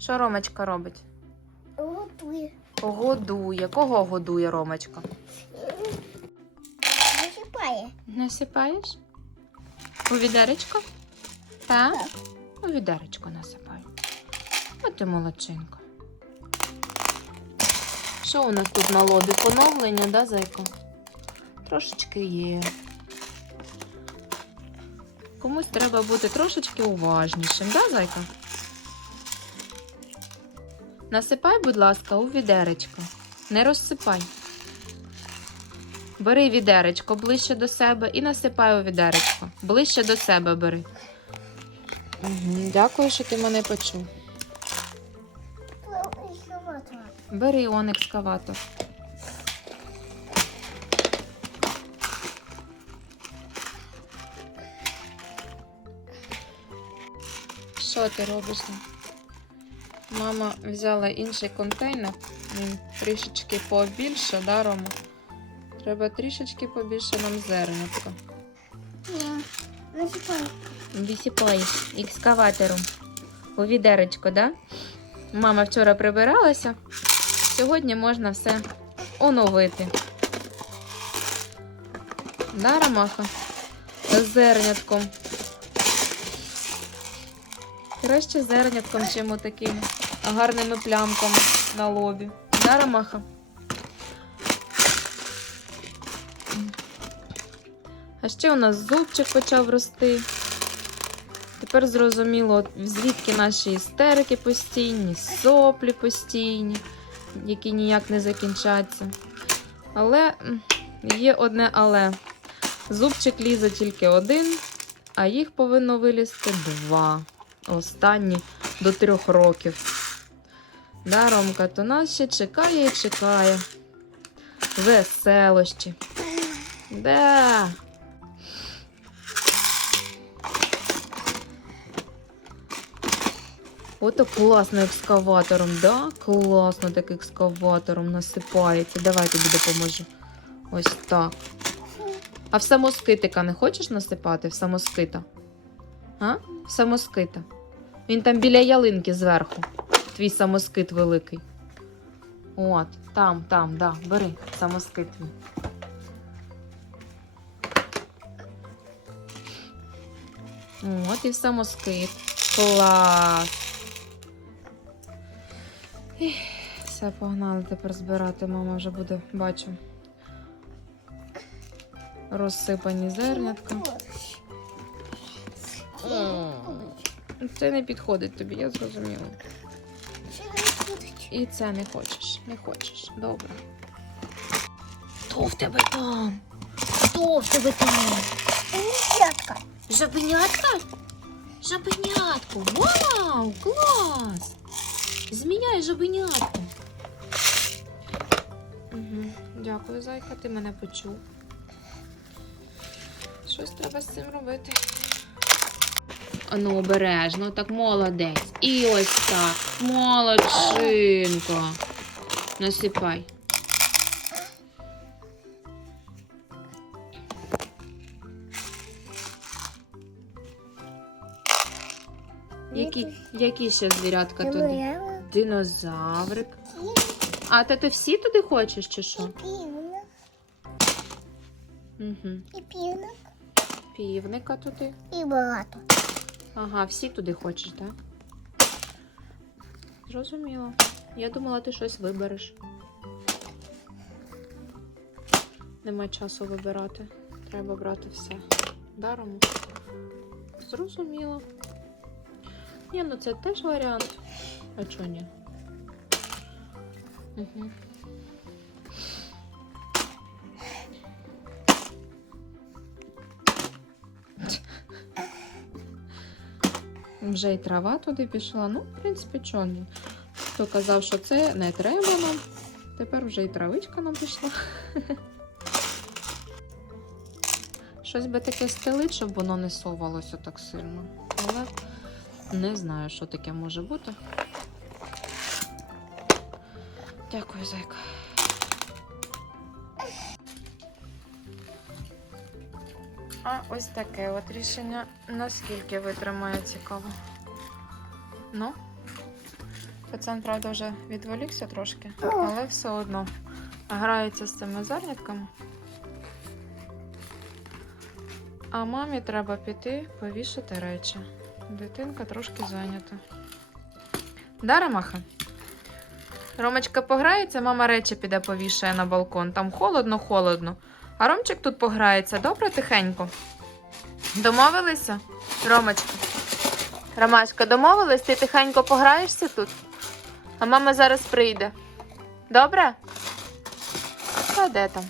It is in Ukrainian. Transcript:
Що Ромочка робить? Готує. Годує. Кого годує Ромочка? Висипає. Насипаєш? У відеречко? Так? Так. У відеречко насипаю. От ти молодчинка. Що у нас тут на лобі? Поновлення, да, зайко? Трошечки є. Комусь треба бути трошечки уважнішим, да, зайка? Насипай, будь ласка, у відеречко. Не розсипай. Бери відеречко ближче до себе і насипай у відеречко. Ближче до себе бери. Дякую, що ти мене почув. Бери он екскаватор. Що ти робиш? Мама взяла інший контейнер. Він трішечки побільше, да, Рома? Треба трішечки побільше нам зернятка. Ні. Висипає. Висипаєш екскаватором. У відеречко, да? Мама вчора прибиралася. Сьогодні можна все оновити. Да, Ромаха? З зернятком. Краще зернятком, чим такими гарними плямками на лобі. Да, Ромаха? А ще у нас зубчик почав рости. Тепер зрозуміло, звідки наші істерики постійні, соплі постійні, які ніяк не закінчаться. Але є одне але. Зубчик лізе тільки один, а їх повинно вилізти два. Останні до трьох років. Да, Ромка, то нас ще чекає і чекає. Веселощі. Да. Ото класно екскаватором, да? Класно так екскаватором насипається. Давай тобі допоможу. Ось так. А в самоскитика не хочеш насипати? В самоскита? А? В самоскита. Він там біля ялинки зверху. Твій самоскит великий. От, там, там, да, бери самоскит твій. От і самоскит. Клас. Ех, Все, погнали тепер збирати. Мама вже буде, бачу. Розсипані зернятка. Це не підходить тобі, я зрозуміла. І це не хочеш. Не хочеш. Добре. Хто в тебе там? Хто в тебе там? Дядка. Жабенятка? Жабенятко. Вау! Клас! Змія і жабенятко. Угу. Дякую, зайка, ти мене почув. Щось треба з цим робити. Ану, обережно, так молодець. І ось так. Молодчинка. Насипай. Які, які ще звірятка туди? Динозаврик. А то ти всі туди хочеш чи І що? півник. Угу. І півник. Півника туди. І багато. Ага, всі туди хочеш, так? Зрозуміло. Я думала, ти щось вибереш. Нема часу вибирати. Треба брати все. Даром. Зрозуміло. Ні, ну це теж варіант. А чого ні? Угу. Вже й трава туди пішла. Ну, в принципі, чого ні. Хто казав, що це не треба нам. Тепер вже і травичка нам пішла. Щось би таке стелить, щоб воно не совалося так сильно. Але не знаю, що таке може бути. Дякую, зайка. А ось таке от рішення. Наскільки витримає цікаво. Ну, Пацан, правда, вже відволікся трошки, але все одно грається з цими зернятками. А мамі треба піти повішати речі. Дитинка трошки зайнята. Да, Ромаха? Ромочка пограється, мама речі піде повішає на балкон. Там холодно-холодно. А Ромчик тут пограється, добре, тихенько. Домовилися? Ромочка. Ромашка, домовились? Ти тихенько пограєшся тут? А мама зараз прийде. Добре? А де там?